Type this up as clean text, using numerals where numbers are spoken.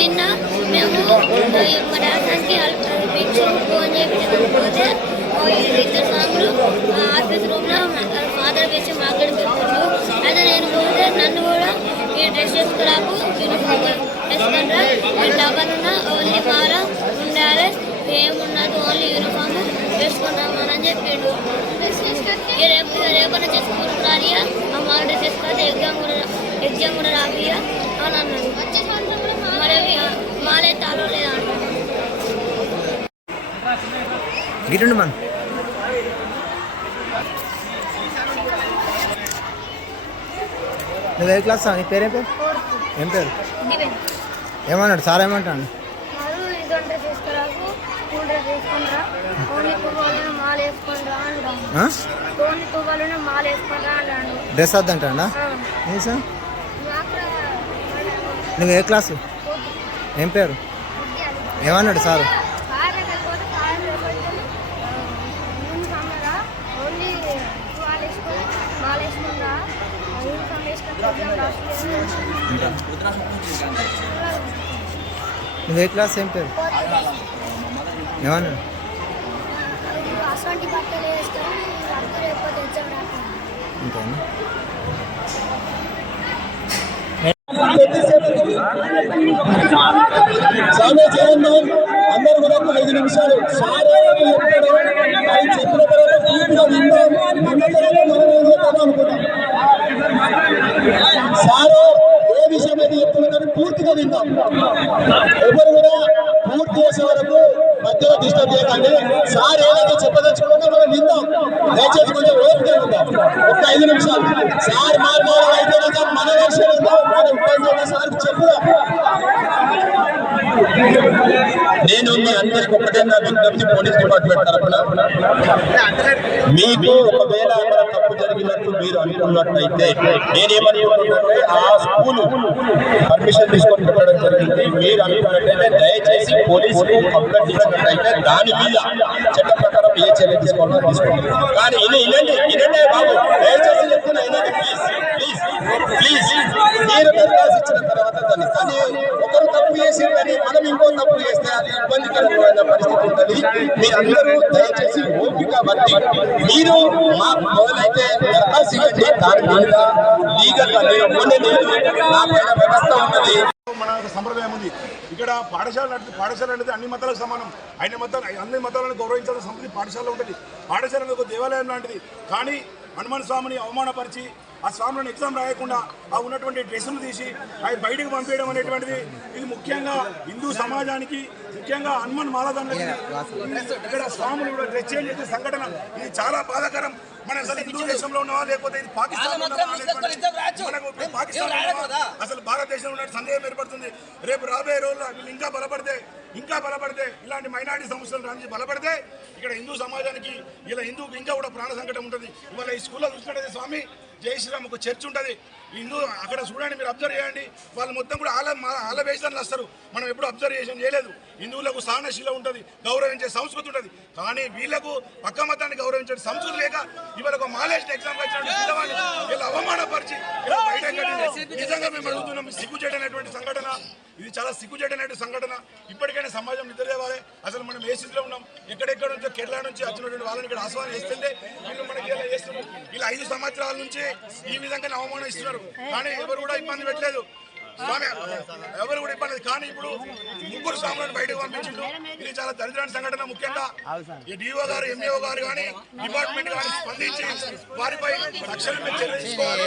నిన్న మేము మా డాక్టర్కి ఫోన్ చేయకపోతే ఇద్దరు సాంగులు ఆఫీస్ రూమ్లో ఫాదర్ వేసి మాట్లాడిపోయారు. అయితే నేను పోతే నన్ను కూడా ఈ డ్రెస్ చేసుకురాకు యూనిఫామ్ వేసుకుంటా డబ్బులు ఉన్న ఓన్లీ మార ఉండాలి, ఏమున్నది ఓన్లీ యూనిఫామ్ వేసుకున్నామని చెప్పిండు. రేపన్నా చేసుకుంటున్నారియా ఆ మాల డ్రెస్ వేసుకుంటే ఎగ్జామ్ కూడా రాబియా అని అన్నాడు. మరి మాలే తాలో లేదా అంటున్నాడు. నువ్వు ఏ క్లాస్ నీ పేరు ఏం పేరు ఏమన్నాడు సార్? ఏమంటాడు? డ్రెస్ వద్దంటా? నువ్వు ఏ క్లాసు? ఏం పేరు? ఏమన్నాడు సారు? నువ్వు ఏ క్లాస్? ఏం పేరు? ఏమన్నాడు? అందరూ కూడా 5 నిమిషాలు చెప్పిన సారు ఏ విషయం అయితే చెప్తున్నారు పూర్తిగా విందాం. ఎవరు కూడా పూర్తి చేసే వరకు మధ్యలో డిస్టర్బ్ చేయకండి. సార్ ఏదైతే చెప్పదలుచుకుంటే మనం విందాం. దయచేసి కొంచెం ఓపిక ఉందాం. ఒక 5 నిమిషాలు సార్ మాట్లాడే అయితే మన విషయం మన ఉపయోగం సార్ చెప్పుదాం. నేను మీ అందరికి ఒకటే నా విజ్ఞప్తి పోలీస్ డిపార్ట్మెంట్ తరఫున, మీకు ఒకవేళ అక్కడ తప్పు జరిగినట్టు మీరు అనుకున్నట్లయితే నేనేమనుకుంటున్నానంటే ఆ స్కూలు పర్మిషన్ తీసుకొని పెట్టడం జరిగింది. మీరు అనుకున్నట్లయితే దయచేసి పోలీసుకు కంప్లైంట్ ఇచ్చినట్లయితే దాని మీద చట్ట ప్రకారం ఏ చర్య తీసుకోవాలో తీసుకోండి. కానీ ఇనండి బాబు, దయచేసి చెప్తున్నా ఇనండి ప్లీజ్ ప్లీజ్ ప్లీజ్. మీరు దరఖాస్తు ఇచ్చిన తర్వాత దాన్ని కానీ ఒకరు తప్పు చేసి కానీ మనం ఇంకో తప్పు చేస్తే అది ఇబ్బందికరమైన పరిస్థితి ఉంటుంది. మీరందరూ దయచేసి ఓపిక బట్టి మీరు మా మొదలైతే దరఖాస్తు ఇవ్వండి. దాని మీద లీగల్ గా నేను నా పైన వ్యవస్థ ఉన్నది. మన సంప్రదాయం ఉంది ఇక్కడ పాఠశాల అనేది అన్ని మతాలకు సమానం అన్ని మతాలను గౌరవించాల్సిన సంస్కృతి పాఠశాల ఉంటుంది. పాఠశాల అనేది ఒక దేవాలయం లాంటిది. కానీ హనుమాన్ స్వామిని అవమానపరిచి ఆ స్వామిని ఎగ్జామ్ రాయకుండా ఆ ఉన్నటువంటి డ్రెస్సులు తీసి అవి బయటకు పంపించడం అనేటువంటిది ఇది ముఖ్యంగా హిందూ సమాజానికి ముఖ్యంగా హనుమాన్ మాలదానికి ఇక్కడ స్వాములు కూడా డ్రెస్ చేంజ్ చేసే సంఘటన ఇది చాలా బాధాకరం. మన అసలు హిందూ దేశంలో ఉన్నావా లేకపోతే ఇది పాకిస్తాన్ అసలు భారతదేశంలో ఉన్న సందేహం ఏర్పడుతుంది. రేపు రాబోయే రోజుల్లో వీళ్ళు ఇంకా బలపడితే ఇలాంటి మైనారిటీ సమస్యలు రానికి బలపడితే ఇక్కడ హిందూ సమాజానికి ఇలా హిందూకి ఇంకా కూడా ప్రాణ సంకటం ఉంటుంది. ఇవాళ ఈ స్కూల్లో చూసినట్టయితే స్వామి జై శ్రీరామ్ ఒక చర్చ్ ఉంటుంది. హిందూ అక్కడ చూడండి, మీరు అబ్జర్వ్ చేయండి, వాళ్ళు మొత్తం కూడా ఆల వేషాలు వస్తారు. మనం ఎప్పుడు అబ్జర్వేషన్ చేయలేదు. హిందువులకు సహనశీల ఉంటుంది, గౌరవించే సంస్కృతి ఉంటుంది. కానీ వీళ్ళకు పక్క మతాన్ని గౌరవించే సంస్కృతి లేక ఇవాళ ఒక మాలేషన్ ఎగ్జామ్ వచ్చినట్టు పిల్లవాడిని వీళ్ళు అవమానపరిచి బయట నిజంగా మేము అడుగుతున్నాం. సిగ్గుచేటైనటువంటి సంఘటన ఇది, చాలా సిగ్గుచేటైనటువంటి సంఘటన. ఇప్పటికైనా సమాజం నిద్రలేవాలి. అసలు మనం ఏ స్థితిలో ఉన్నాం? ఎక్కడెక్కడ నుంచో కేరళ నుంచి వచ్చినటువంటి వాళ్ళని ఇక్కడ ఆహ్వానం చేస్తుంటే వీళ్ళు మనకి ఇలా చేస్తున్నారు. ఇలా 5 సంవత్సరాల నుంచి ఈ విధంగా అవమానం ఇస్తున్నారు. కానీ ఎవరు కూడా ఇబ్బంది పెట్టలేదు స్వామి, ఎవరు కూడా ఇబ్బంది. కానీ ఇప్పుడు 3 స్వాములను బయటకు పంపించిండు. ఇది చాలా దరిద్రమైన సంఘటన. ముఖ్యంగా ఈ డిఓ గారు, ఎంఈఓ గారు కానీ డిపార్ట్మెంట్ కానీ స్పందించి వారిపై తక్షణమే చర్య తీసుకోవాలి.